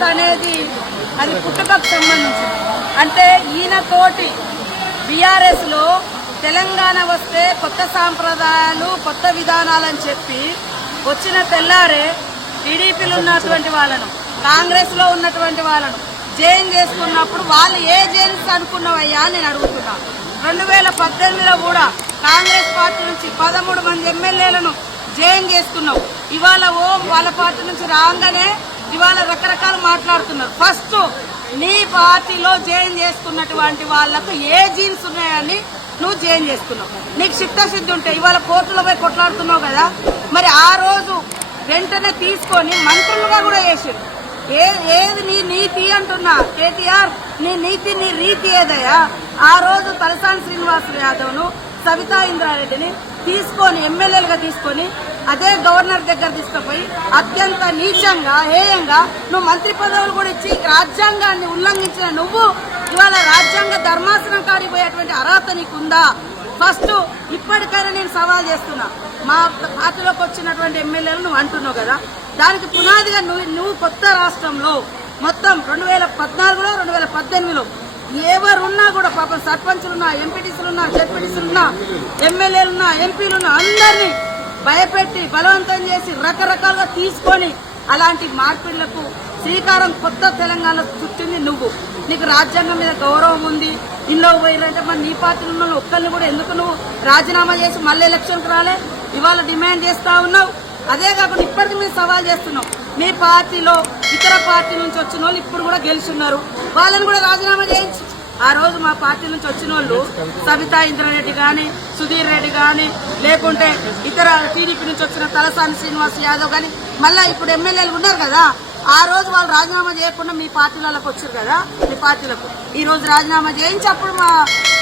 dance అనేది అది పుట్టుకకు సంబంధించి అంటే ఈయన తోటి బీఆర్ఎస్లో తెలంగాణ వస్తే కొత్త సాంప్రదాయాలు కొత్త విధానాలని చెప్పి వచ్చిన తెల్లారే టీడీపీలో ఉన్నటువంటి వాళ్ళను కాంగ్రెస్లో ఉన్నటువంటి వాళ్ళను జైన్ చేసుకున్నప్పుడు వాళ్ళు ఏ జైన్స్ అని నేను అడుగుతున్నా రెండు వేల పద్దెనిమిదిలో కూడా కాంగ్రెస్ పార్టీ నుంచి పదమూడు మంది ఎమ్మెల్యేలను జైన్ చేసుకున్నావు ఇవాళ ఓ వాళ్ళ పార్టీ నుంచి రాగానే ఇవాళ రకరకాలు మాట్లాడుతున్నారు ఫస్ట్ నీ పార్టీలో జాయిన్ చేసుకున్నటువంటి వాళ్లకు ఏ జీన్స్ ఉన్నాయని నువ్వు జాయిన్ చేసుకున్నావు నీకు చిత్తశుద్ధి ఉంటే ఇవాళ కోర్టులో పోయి కొట్లాడుతున్నావు కదా మరి ఆ రోజు వెంటనే తీసుకొని మంత్రులుగా కూడా చేసారు ఏ ఏది నీ నీతి అంటున్నా కేటీఆర్ నీ నీతి నీ రీతి ఏదయ్యా ఆ రోజు తలసాని శ్రీనివాస్ యాదవ్ను సవితా ఇంద్రారెడ్డిని తీసుకొని ఎమ్మెల్యేలుగా తీసుకొని అదే గవర్నర్ దగ్గర తీసుకుపోయి అత్యంత నీచంగా హేయంగా నువ్వు మంత్రి పదవులు కూడా ఇచ్చి రాజ్యాంగాన్ని ఉల్లంఘించిన నువ్వు ఇవాళ రాజ్యాంగ ధర్మాసనం కారిపోయేటువంటి అర్హత నీకుందా ఫస్ట్ ఇప్పటికైనా నేను సవాల్ చేస్తున్నా మా పార్టీలోకి వచ్చినటువంటి ఎమ్మెల్యేలు నువ్వు అంటున్నావు కదా దానికి పునాదిగా నువ్వు నువ్వు కొత్త రాష్ట్రంలో మొత్తం రెండు వేల పద్నాలుగులో రెండు వేల పద్దెనిమిదిలో ఎవరున్నా కూడా పాపం సర్పంచులున్నా ఎంపీటీసీలున్నా జడ్పీటీసీలున్నా ఎమ్మెల్యేలున్నా ఎంపీలున్నా అందరినీ భయపెట్టి బలవంతం చేసి రకరకాలుగా తీసుకొని అలాంటి మార్పిళ్లకు శ్రీకారం కొత్త తెలంగాణ చుట్టింది నువ్వు నీకు రాజ్యాంగం మీద గౌరవం ఉంది ఇందులో పోయిందంటే మరి నీ పార్టీలో ఉన్న ఒక్కరిని కూడా ఎందుకు నువ్వు రాజీనామా చేసి మళ్ళీ ఎలక్షన్కి రాలే ఇవాళ డిమాండ్ చేస్తా ఉన్నావు అదే కాకుండా ఇప్పటికీ మీరు సవాల్ చేస్తున్నావు మీ పార్టీలో ఇతర పార్టీ నుంచి వచ్చిన వాళ్ళు ఇప్పుడు కూడా గెలుచున్నారు వాళ్ళని కూడా రాజీనామా చేయించు ఆ రోజు మా పార్టీ నుంచి వచ్చిన వాళ్ళు సబితా ఇంద్రారెడ్డి కానీ సుధీర్ రెడ్డి కానీ లేకుంటే ఇతర టీడీపీ నుంచి వచ్చిన తలసాని శ్రీనివాస్ యాదవ్ కానీ మళ్ళీ ఇప్పుడు ఎమ్మెల్యేలు ఉన్నారు కదా ఆ రోజు వాళ్ళు రాజీనామా చేయకుండా మీ పార్టీలకు వచ్చారు కదా మీ పార్టీలకు ఈ రోజు రాజీనామా చేయించి అప్పుడు మా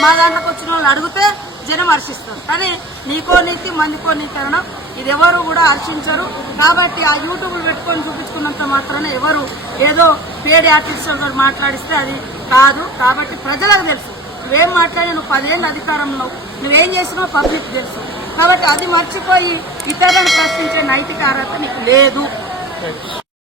మా దాంట్లోకి వచ్చిన వాళ్ళు అడిగితే జనం హర్షిస్తారు కానీ నీకో నీతి మందికో నీతి అనడం ఇది ఎవరు కూడా హర్షించరు కాబట్టి ఆ యూట్యూబ్లు పెట్టుకొని చూపించుకున్నంత మాత్రమే ఎవరు ఏదో పేడ్ ఆర్టిస్టులతో మాట్లాడిస్తే అది కాదు కాబట్టి ప్రజలకు తెలుసు నువ్వేం మాట్లాడి నువ్వు పదేళ్ళు అధికారంలో నువ్వేం చేసినావు పబ్లిక్ తెలుసు కాబట్టి అది మర్చిపోయి ఇతరులను ప్రశ్నించే నైతిక అర్హత నీకు లేదు